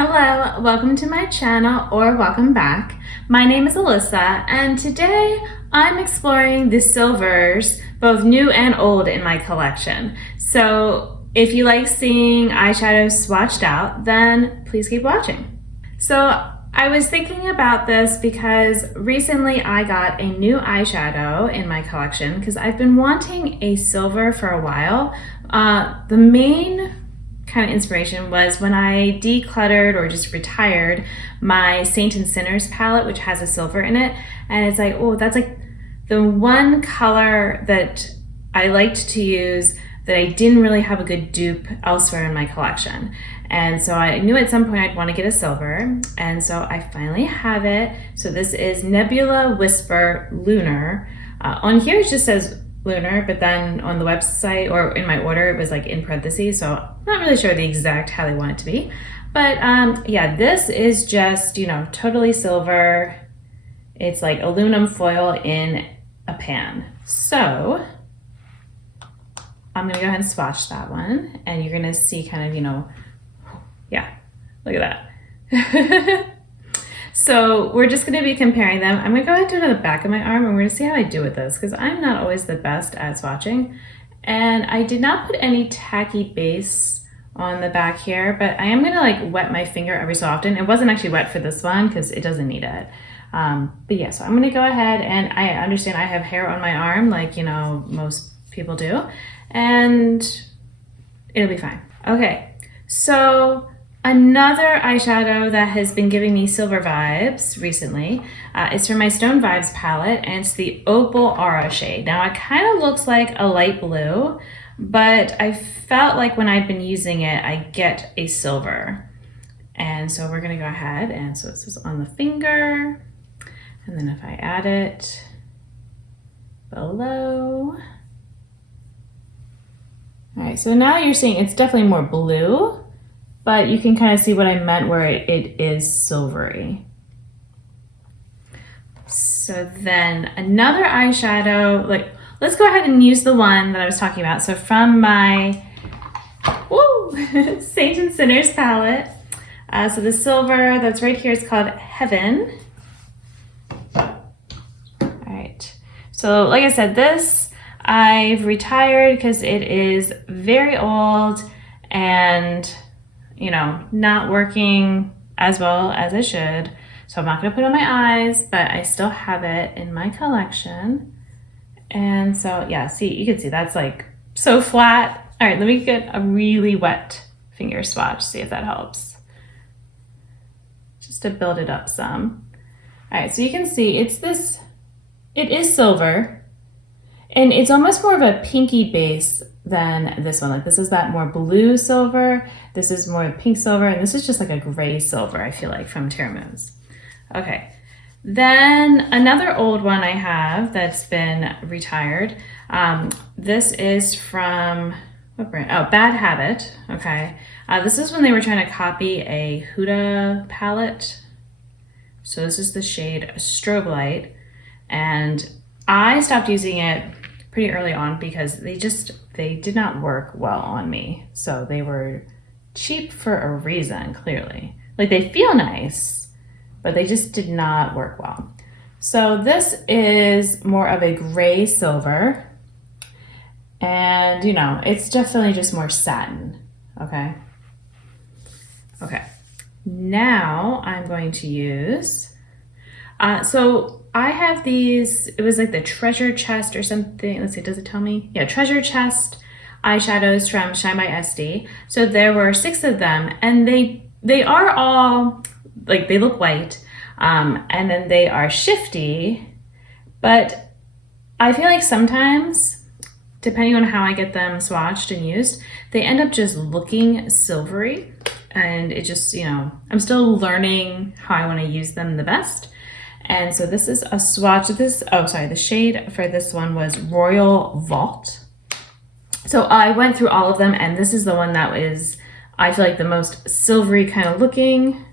Hello, welcome to my channel or welcome back. My name is Alyssa and today I'm exploring the silvers, both new and old in my collection. So if you like seeing eyeshadows swatched out, then please keep watching. So I was thinking about this because recently I got a new eyeshadow in my collection because I've been wanting a silver for a while. The main kind of inspiration was when I decluttered or just retired my Saint and Sinners palette, which has a silver in it. And it's like, oh, that's like the one color that I liked to use that I didn't really have a good dupe elsewhere in my collection. And so I knew at some point I'd want to get a silver. And so I finally have it. So this is Nebula Whisper Lunar. On here it just says Lunar, but then on the website or in my order it was like in parentheses, so I'm not really sure the exact how they want it to be. But yeah, this is just, you know, totally silver. It's like aluminum foil in a pan. So I'm gonna go ahead and swatch that one and you're gonna see kind of, you know, yeah, look at that. So we're just gonna be comparing them. I'm gonna go ahead and do it on the back of my arm and we're gonna see how I do with this because I'm not always the best at swatching. And I did not put any tacky base on the back here, but I am gonna like wet my finger every so often. It wasn't actually wet for this one because it doesn't need it. But yeah, so I'm gonna go ahead and I understand I have hair on my arm like, you know, most people do, and it'll be fine. Okay, so another eyeshadow that has been giving me silver vibes recently is from my Stone Vibes palette, and it's the Opal Aura shade. Now it kind of looks like a light blue, but I felt like when I've been using it, I get a silver. And so we're gonna go ahead, and so this is on the finger, and then if I add it below. All right, so now you're seeing it's definitely more blue, but you can kind of see what I meant where it is silvery. So then another eyeshadow, like let's go ahead and use the one that I was talking about. So from my Saint and Sinners palette. So the silver that's right here is called Heaven. All right, so like I said, this I've retired because it is very old and, you know, not working as well as I should. So I'm not gonna put it on my eyes, but I still have it in my collection. And so yeah, see, you can see that's like so flat. All right, let me get a really wet finger swatch, see if that helps. Just to build it up some. All right, so you can see it is silver, and it's almost more of a pinky base than this one. Like this is that more blue silver, this is more pink silver, and this is just like a gray silver, I feel like, from Terra Moons. Okay, then another old one I have that's been retired. This is from, what brand? Oh, Bad Habit, okay. This is when they were trying to copy a Huda palette. So this is the shade Strobe Light, and I stopped using it pretty early on because they did not work well on me. So they were cheap for a reason, clearly. Like they feel nice, but they just did not work well. So this is more of a gray silver, and you know, it's definitely just more satin, okay? Okay, now I'm going to use, so I have these, it was like the Treasure Chest or something. Let's see, does it tell me? Yeah, Treasure Chest eyeshadows from Shine by SD. So there were 6 of them, and they are all, like they look white, and then they are shifty, but I feel like sometimes, depending on how I get them swatched and used, they end up just looking silvery, and it just, you know, I'm still learning how I want to use them the best. And so this is a swatch of this, oh sorry, the shade for this one was Royal Vault. So I went through all of them, and this is the one that is, I feel like, the most silvery kind of looking.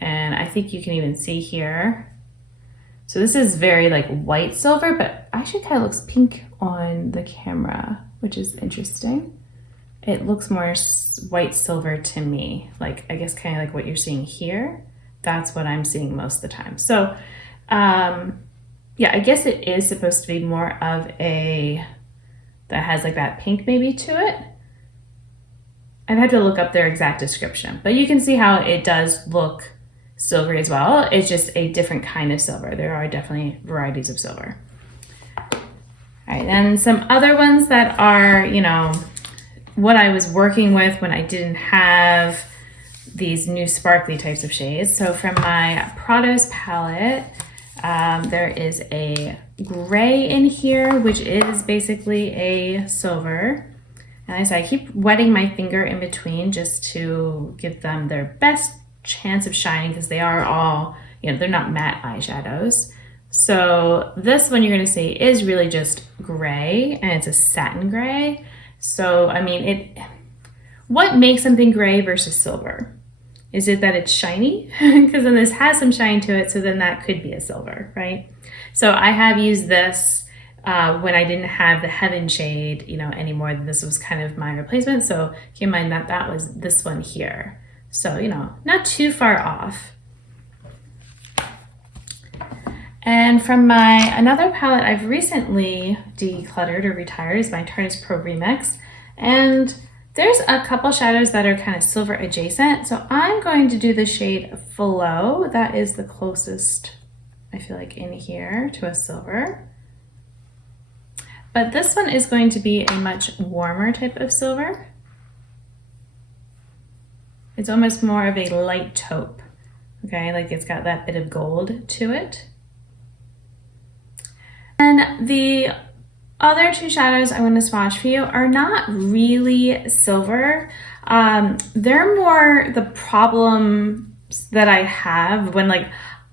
And I think you can even see here. So this is very like white silver, but actually kind of looks pink on the camera, which is interesting. it looks more white silver to me. Like, I guess kind of like what you're seeing here. That's what I'm seeing most of the time. So, yeah, I guess it is supposed to be more of a, that has like that pink maybe to it. I'd have to look up their exact description, but you can see how it does look silvery as well. It's just a different kind of silver. There are definitely varieties of silver. All right, and some other ones that are, you know, what I was working with when I didn't have these new sparkly types of shades. So from my Prados palette, there is a gray in here, which is basically a silver. And as I keep wetting my finger in between just to give them their best chance of shining, because they are all, you know, they're not matte eyeshadows. So this one you're going to see is really just gray, and it's a satin gray. So, I mean, what makes something gray versus silver? Is it that it's shiny? Because then this has some shine to it, so then that could be a silver, right? So I have used this when I didn't have the Heaven shade, you know, anymore. This was kind of my replacement. So keep in mind that that was this one here. So, you know, not too far off. And from another palette I've recently decluttered or retired is my Tarte's Pro Remix. And there's a couple shadows that are kind of silver adjacent. So I'm going to do the shade Flow. That is the closest, I feel like, in here to a silver. But this one is going to be a much warmer type of silver. It's almost more of a light taupe, okay? Like it's got that bit of gold to it. And the other two shadows I want to swatch for you are not really silver. They're more the problems that I have when like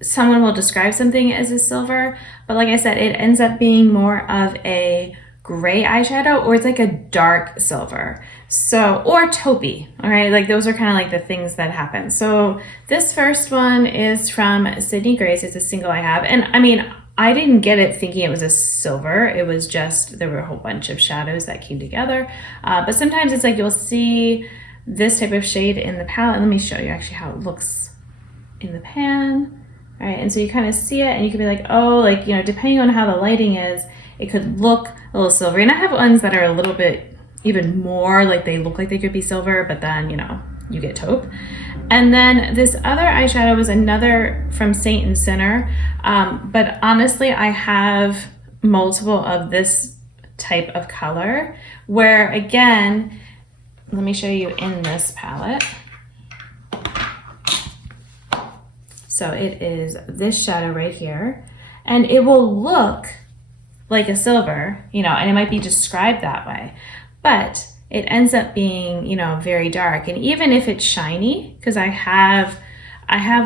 someone will describe something as a silver, but like I said, it ends up being more of a gray eyeshadow, or it's like a dark silver. So, or taupey, all right? Like those are kind of like the things that happen. So this first one is from Sydney Grace. It's a single I have. And I mean, I didn't get it thinking it was a silver. It was just, there were a whole bunch of shadows that came together. But sometimes it's like you'll see this type of shade in the palette. Let me show you actually how it looks in the pan. All right, and so you kind of see it and you could be like, oh, like, you know, depending on how the lighting is, it could look a little silvery. And I have ones that are a little bit even more like they look like they could be silver, but then, you know, you get taupe. And then this other eyeshadow was another from Saint and Sinner. But honestly, I have multiple of this type of color where, again, let me show you in this palette. So it is this shadow right here, and it will look like a silver, you know, and it might be described that way, but it ends up being, you know, very dark. And even if it's shiny, because I have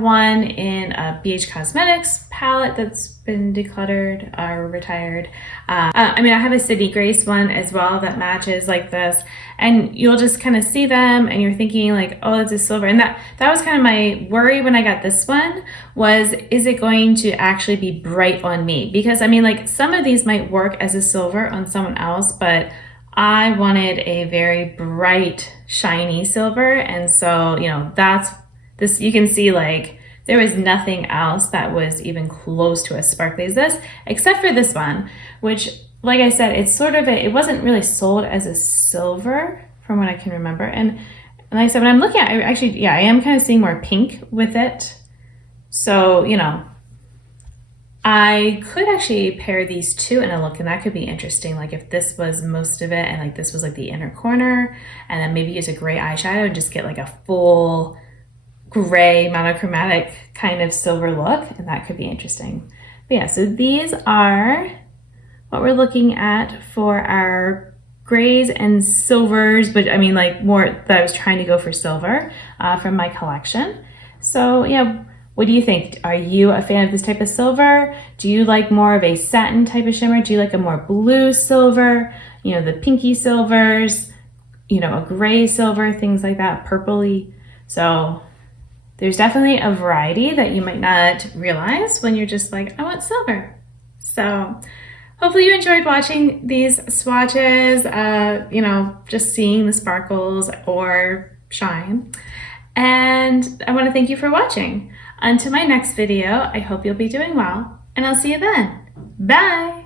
one in a BH Cosmetics palette that's been decluttered or retired. I mean, I have a Sydney Grace one as well that matches like this, and you'll just kind of see them and you're thinking like, oh, it's a silver. And that was kind of my worry when I got this one, was, is it going to actually be bright on me? Because I mean, like some of these might work as a silver on someone else, but I wanted a very bright, shiny silver. And so, you know, that's this, you can see like there was nothing else that was even close to as sparkly as this, except for this one, which, like I said, it's sort of it wasn't really sold as a silver from what I can remember. And like I said, when I'm looking at it, actually, yeah, I am kind of seeing more pink with it. So, you know, I could actually pair these two in a look, and that could be interesting. Like if this was most of it and like this was like the inner corner, and then maybe use a gray eyeshadow and just get like a full gray monochromatic kind of silver look, and that could be interesting. But yeah, so these are what we're looking at for our grays and silvers, but I mean like more that I was trying to go for silver from my collection. So yeah, what do you think? Are you a fan of this type of silver? Do you like more of a satin type of shimmer? Do you like a more blue silver? You know, the pinky silvers, you know, a gray silver, things like that, purpley. So there's definitely a variety that you might not realize when you're just like, I want silver. So hopefully you enjoyed watching these swatches, just seeing the sparkles or shine. And I want to thank you for watching. Until my next video, I hope you'll be doing well, and I'll see you then. Bye!